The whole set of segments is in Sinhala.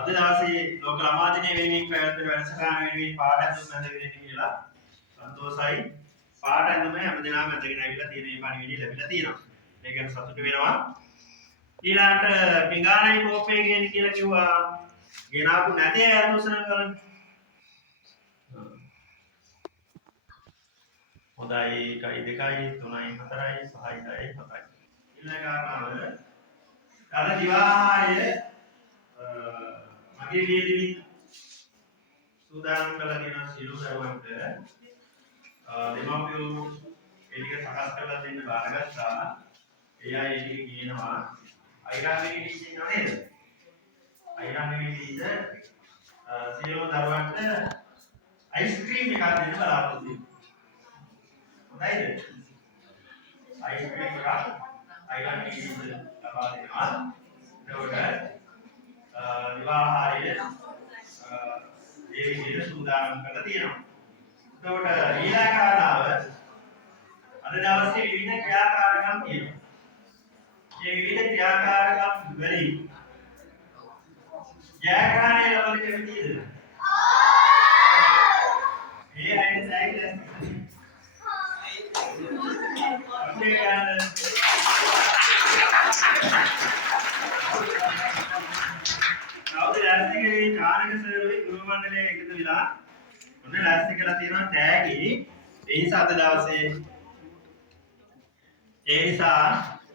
අද දවසේ ලෝක ළමා දිනය වෙනුවෙන් පැවැත්වෙන වැඩසටහන වෙනුවෙන් පාඩම් දුන්න දෙවියන් කියලා සන්තෝෂයි. පාඩම් හැමදෙනාම අදගෙන ඇවිල්ලා තියෙන මේ පණිවිඩය ලැබිලා තියෙනවා. ඒක ගැන සතුටු වෙනවා. ඊළඟට පිඟානයි කෝපේ කියන කියලා කිව්වා. ගෙනාපු නැති අය අනුසන කරන්න. හොඳයි 1 2 3 4 6 7 ඊළඟ කාරණාව අර දිවාහාරයේ මගේ වියදමින් සූදානම් කරලා තියෙන සියලු දරුවන්ට දෙමාපියෝ ඒක සකස් කරලා දෙන්න බාරගත්තා. ඒ අය ඒක කියනවා අයිරාමේ ඉන්නේ නේද? අයිරාමේ ඉන්නේ සියලු දරුවන්ට අයිස්ක්‍රීම් එකක් දෙන්න බලාපොරොත්තු වෙනවා. හොඳයිද? අයිස්ක්‍රීම් එකක් අයිරාමේ ඉන්නේ ලබා දෙනවා. ඒකට විවාහාරයේ ඒ විදිහට සූදානම් කරලා තියෙනවා. එතකොට ඊළඟ කාරණාව අද දවසේ විවිධ ක්‍රියාකාරකම් තියෙනවා. මේ විවිධ ක්‍රියාකාරකම් වලින් ජයග්‍රහණය ලබන කැමතිද? මේ අයින් සයිලන්ස් අපේ ගන්න ලෑස්තිකේ චානක සර්වේ ගෘහ මණ්ඩලයේ එකතු වෙලා ඔන්න ලෑස්ති කරලා තියෙනවා තෑගි. ඒ නිසා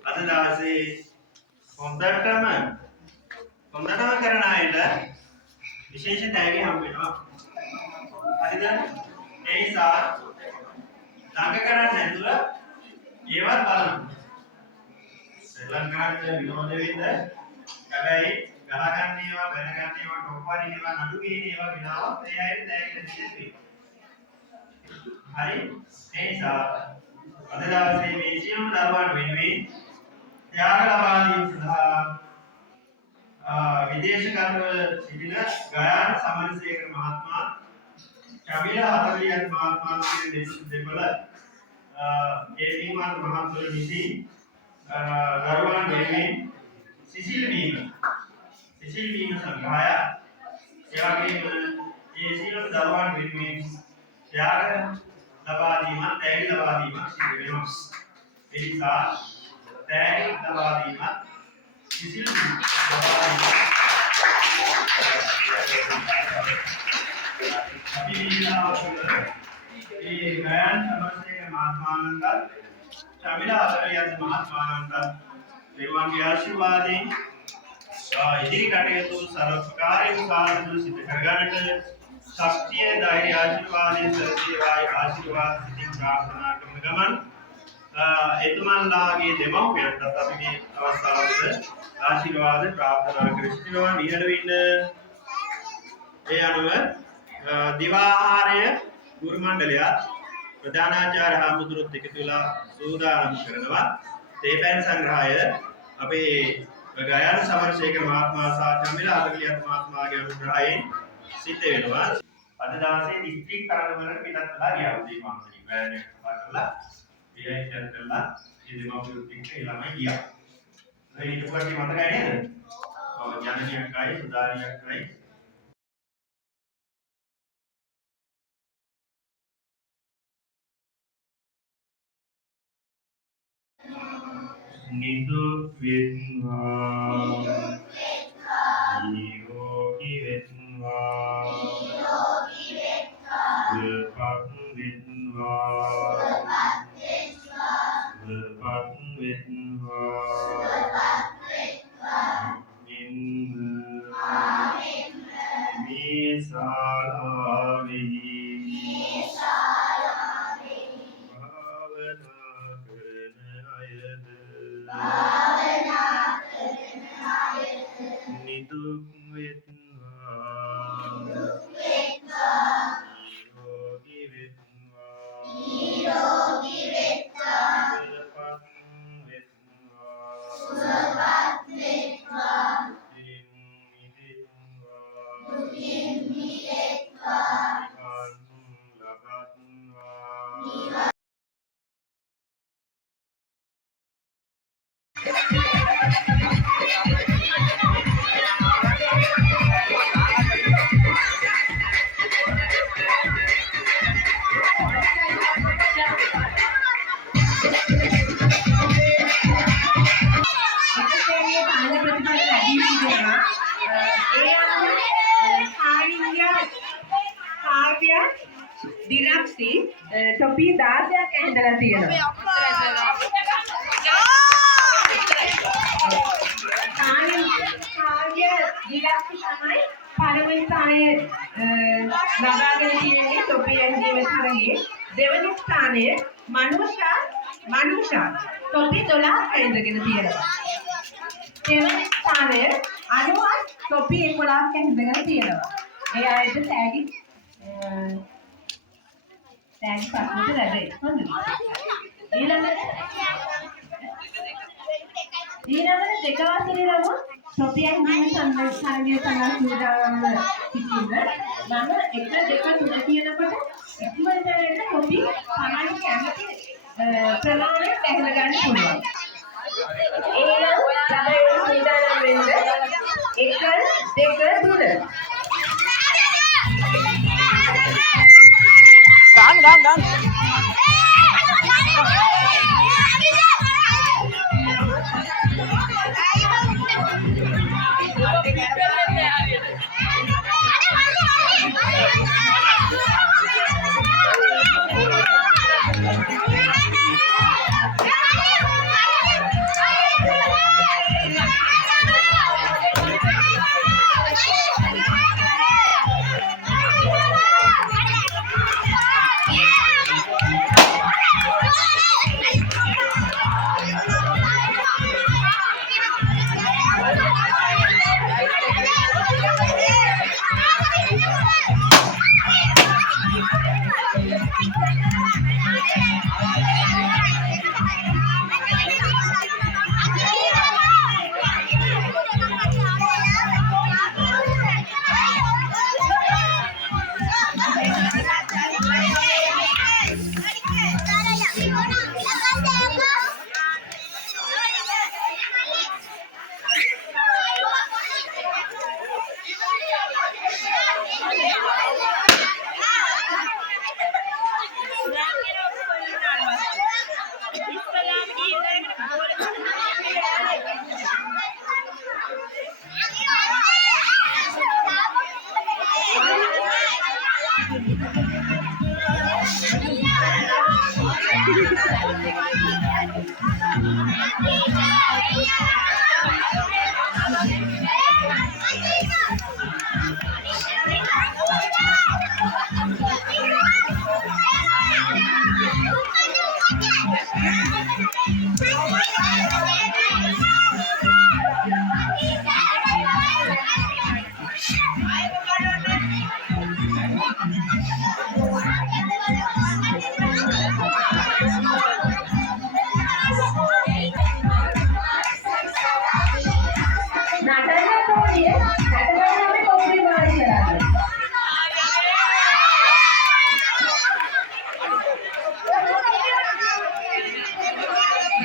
අද දවසේ හොඳටම කරන අයට විශේෂ තෑගි හම්බ වෙනවා. හරිද? ඒ නිසා ළඟ කරන්නේ නැතුව ඒවත් බලන්න. සෙල්ලම් කරන්න විනෝද වෙන්න. හැබැයි ගහ ගන්න ඒවා බැන ගන්න ඒවා ටොප් වරින් ඒවා නඩු ගේන ඒවා විනාවක් ඒ අයට දැයිලා තියෙන්නේ. හරි? ඒ නිසා අද දවසේ මේ සියලු දරුවන් වෙනුවෙන් ත්‍යාග ලබා දීම සඳහා විදේශගතව සිටින ගයාන සමරසේකර මහත්මයා, චමිල හතරලියන් මහත්මයා කියන දෙපළ ඒ නිමාන මහත්තුල නිසි දරුවන් වෙනුවෙන් සිසිල් වීම සංග්‍රහය එවැගේම ඒ සියලු දරුවන් වෙනුවෙන් ත්‍යාග ලබා දීමක් තෑගි ලබා දීමක් සිදු වෙනවා. ඒ නිසා තෑගි ලබා දීමක් සිසිල් ලබා දීමක් අපි ඒ ගයන් සමස්තේ මහත්මානන්ද චමිල අතරලියන් මහත්මානන්ද දේවාන්ගේ ආශිර්වාදයෙන් ඉදිරි කටයුතු සර්වකාර්යම සාර්ථකව සිදු කරගන්නට ශක්තිය ධෛර්ය ආශිර්වාදයෙන් සැලසේවායි ආශිර්වාද සිතින් ප්‍රාර්ථනා කරන ගමන් එතුමන්ලාගේ දෙමව්පියන්ටත් අපි මේ අවස්ථාවේදී ආශිර්වාද ප්‍රාර්ථනා කර සිටිනවා. නිහඬව ඉන්න. ඒ අනුව දිවාහාරය ගුරු මණ්ඩලයත් ප්‍රධානාචාර්ය හාමුදුරුවොත් එකතු වෙලා සූදානම් කරනවා. තේපැන් සංග්‍රහය අපේ ගයාන සමරසේකර මහත්මයා සහ චමිල අතරලියන් මහත්මයාගේ අනුග්‍රහයෙන් සිද්ධ වෙනවා. අද දවසේ දිස්ත්‍රික් තරඟවල පිටත් වෙලා ගියා උදේ පාන්දරින් වැය කතා කරලා ඒයින් කරලා මේ දෙමව්පියොත් එක්ක ළමයි ගියා. ඒ ඊට පස්සේ මතකයි නේද? ඔව් ජනනියක්යි සුදානියක්යි නිදුක් වෙත්වා නිරෝගී වෙත්වා සුවපත් වෙත්වා මේ ශාලාවෙහි භාවනා කරන අයද කෘෂ්ටි ටොපි 16ක් ඇඳලා තියෙනවා. කාර්ය ඉලක්ක තමයි පළවෙනි ස්ථානයේ ලබාගෙන තියෙන්නේ ටොපි ඇඳීමේ තරගයේ. දෙවැනි ස්ථානයේ මනුෂා ටොපි 12ක් ඇඳගෙන තියෙනවා. දෙවැනි ස්ථානයේ අනුවත් ටොපි 11ක් ඇඳගෙන තියෙනවා. ඒ අයට තෑගි පස්සට ලැබෙයි. හොඳයි. ඊළඟට දෙකවසරේ ළම ටොපියක් දින සංගීත සඳහා සූදානම් සිටින්න. නම් 1 2 3 කියනකොට ඉක්මනට එන්න ටොපි සමාන කැමති ප්‍රමාණයක් ඇහලා ගන්න පුළුවන්. ඊළඟ ළමයි සූදානම් වෙන්න 1 2 3 Gan.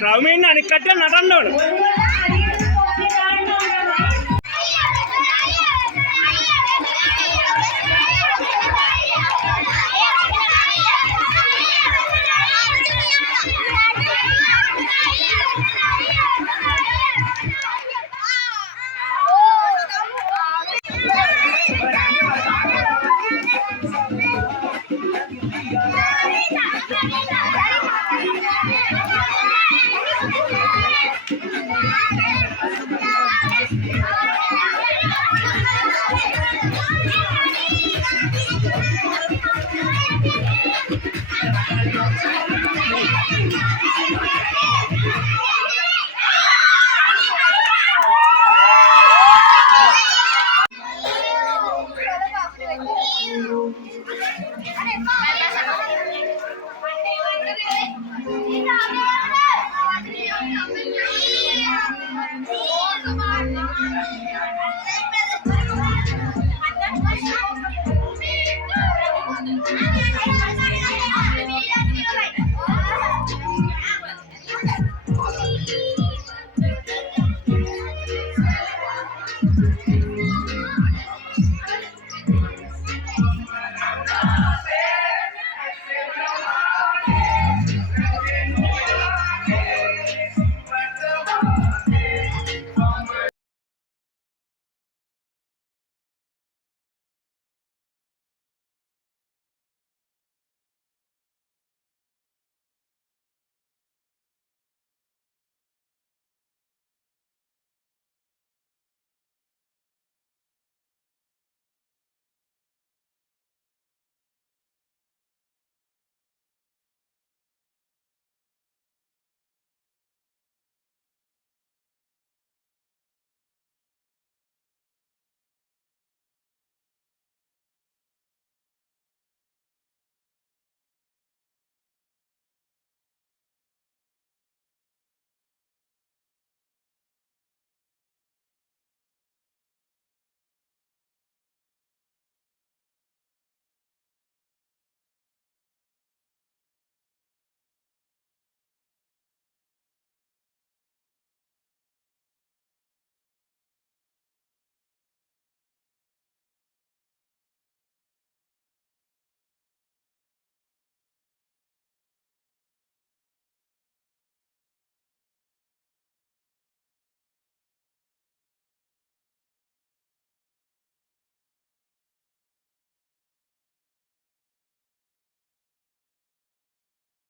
Ramen anik katya natanna ona.